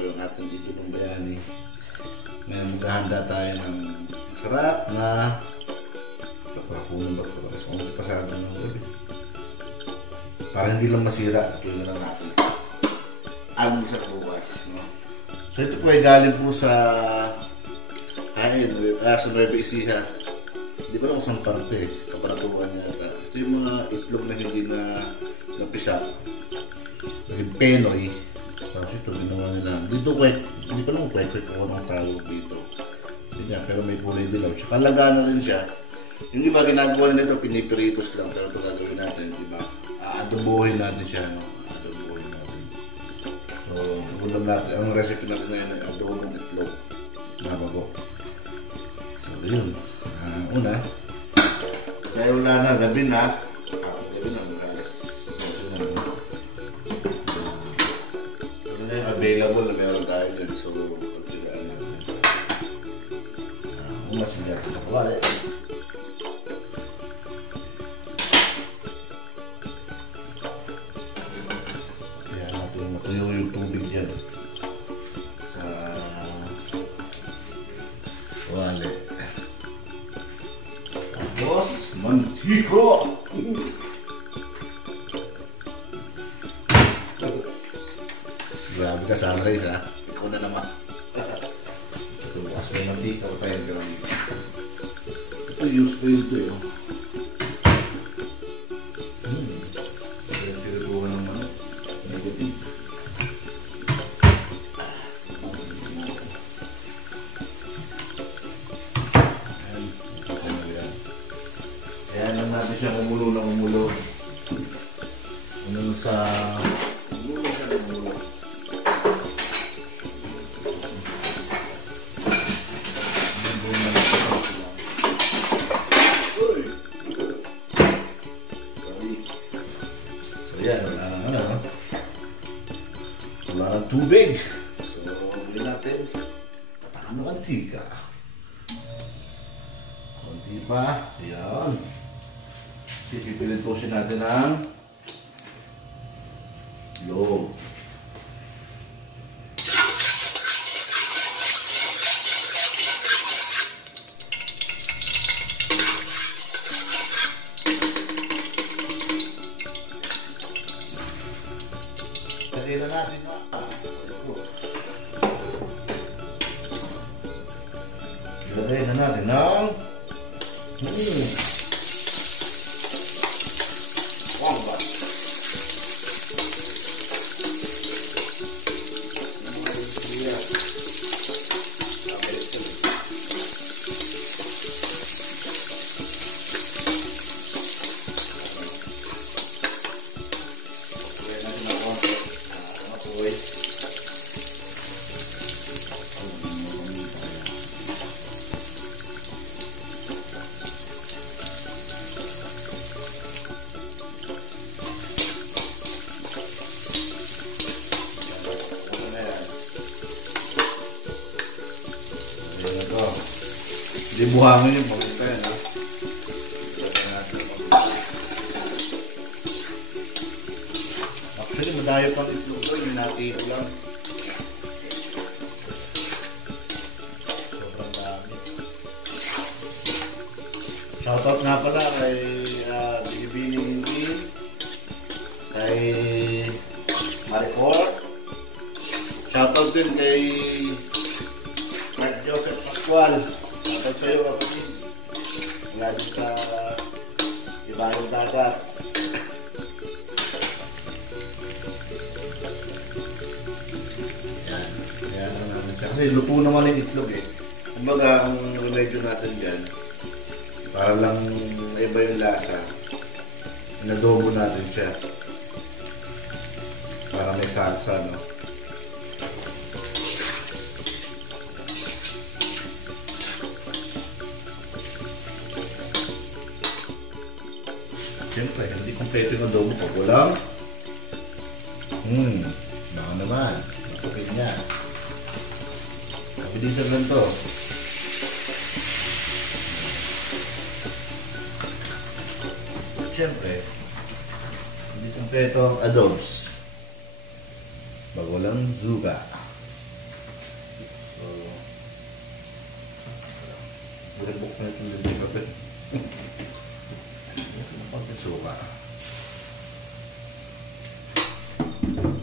Yung ating dito ng bayani. Ngayon maghahanda tayo ng sarap na papakunan ba ko sa kung pasado ng gabi. Para hindi lang masira, ito na lang natin. Ang isa bukas. No? So ito po ay galing po sa kain, sa Nueva Ecija. Hindi ko lang kung parte, kapanatuan niya. Ito yung mga itlog na hindi na napisa. Naging penoy. Tapos ito, ginawa nila. Dito hindi ko lang kwek kung anong tawag dito. Pero may kulay dilaw. Tsaka laga na rin siya. Yung iba ginagawa nila ito, pinipiritos lang. Pero ito gagawin natin, diba? Aadobohin natin siya, no? Aadobohin natin. So, ulam natin. Ang recipe natin ngayon ay adobo ng itlog. Nabago. So, yun. Una. Kaya wala na, gabi na. Gabi na, available na meron tayo din. So, pagsigaan natin. Umasigat sa kawali. Kaya natin matuyo yung tubig dyan. Sa kawali. Tapos, mantika! Grabe ka sunrise ha. Ikaw na naman. Ito bukas may mantika o tayo grabe. Ito useful ito eh. Kaya pinutuhan ng manok. Negative. Kaya lang natin siya kumulo na kumulo. Ano sa wala ng tubig. So, gawin natin patakam ng mantika. Konti pa. Ayan. Pipiliin po siya natin ng loob. Lagay na natin ilagay na natin ng wamba. Hindi buhangin yung pagkita yan ha. Actually madayo pang itlog ko, yung natito lang. Sobrang dami. Shoutout nga pala kay Binibining Team, kay Maricor. Shoutout din kay Mark Joseph Pascual. Shoutout sa'yo kapatid. Wala din sa Ibayong Dagat. Yan. Yan lang natin siya. Kasi luto naman yung itlog eh. Kumbaga, ang remedyo natin dyan, para lang iba yung lasa, inadobo natin siya. Para may salsa, no? Siyempre, hindi kompleto yung adobo pag walang baka naman matukin niya. Pabilisan lang to. Siyempre, hindi kompleto ang adobes pag walang zuga. So, bulibok na itong hindi kapit. Pagkasuka.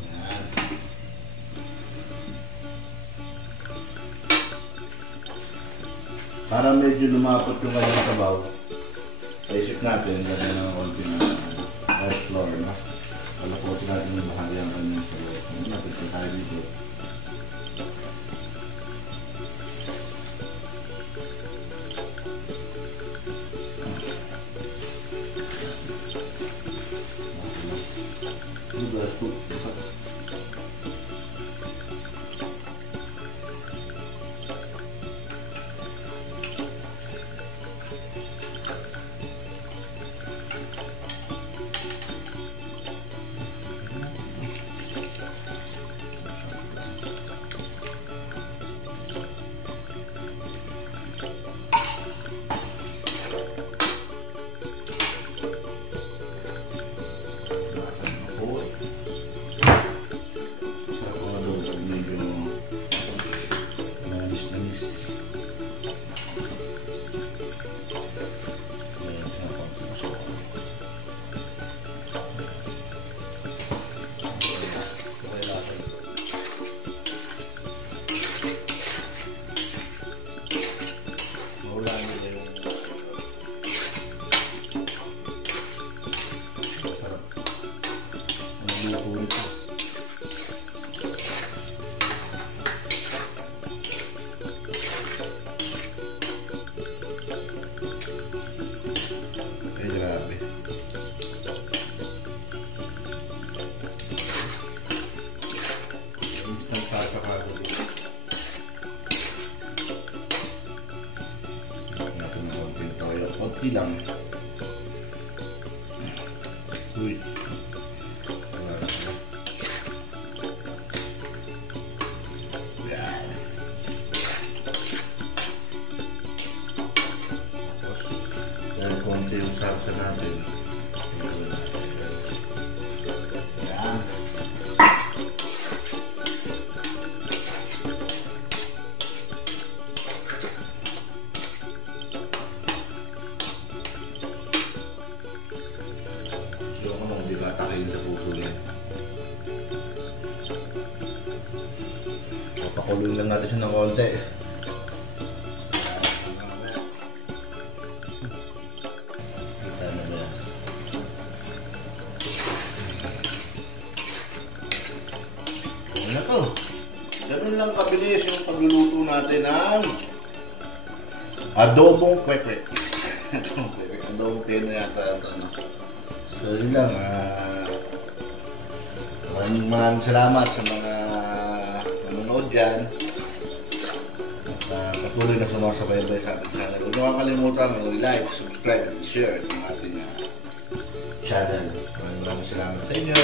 Yan. Para medyo lumapot yung kanyang sabaw, isip natin lagyan ng konti na rice flour, no? Palapotin natin yung bahagi ang kanyang sabaw. Napit tayo dito. Konti lang. Uy. Yan. Tapos, dahil konti yung salsa natin. Yan. Hindi ka atakin sa puso niya. Papakuloy lang natin siya ng konti. Kita na ba yan? Ano na to? Ganun lang kabilis yung pagluluto natin ng adobong kwek-kwek. Adobong peno yata. So yun lang, maraming salamat sa mga nanonood dyan at patuloy na sumasabay-bay sa ating channel. Huwag nyo kakalimutan mag-like, subscribe, and share ang ating channel. Maraming salamat sa inyo.